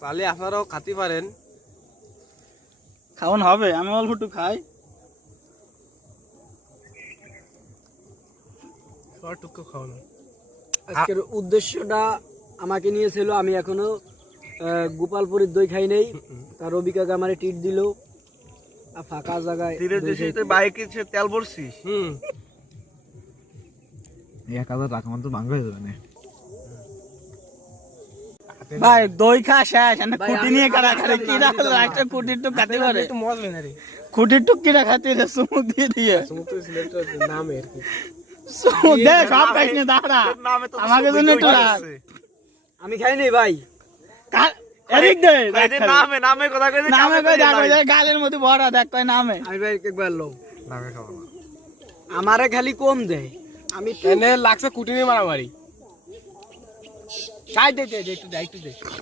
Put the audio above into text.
চালে আপনারাও খাতে পারেন। খাওয়ান হবে, আমি অল্প একটু খাই। আজকের উদ্দেশ্যটা আমাকে নিয়েছিল, আমি এখনো গোপালপুরের দই খাই নাই। তার রবি কাকা আমারে টিট দিল, আর ফাঁকা জায়গায় বাইকে তেল ভরছিস। ভাই দই খা শেষ, খুঁটি নিয়ে কারা খারে কিরা একটা খুঁটির টুক খাতে পারে, একটু মজা না রে। খুঁটির টুক কিরা খাতে রে চুমুক দিয়ে দিয়ে সমুদ্র সিলেক্টর নামে আর কি। চুমুক দে সব খাইস না দাঁড়া, আমাকে জন্য একটু রাখ। আমি খাই নাই ভাই। এদিক দে নামে কথা কইছে, নামে কই দেখ ওই গালের মধ্যে ভরা দেখ কই নামে। আমি ভাই একবার লো, নামে খাবো না। আমারে খালি কম দেয়। আমি এনে লাগছে কুটি নিয়ে মারামারি। খাই দে একটু দে।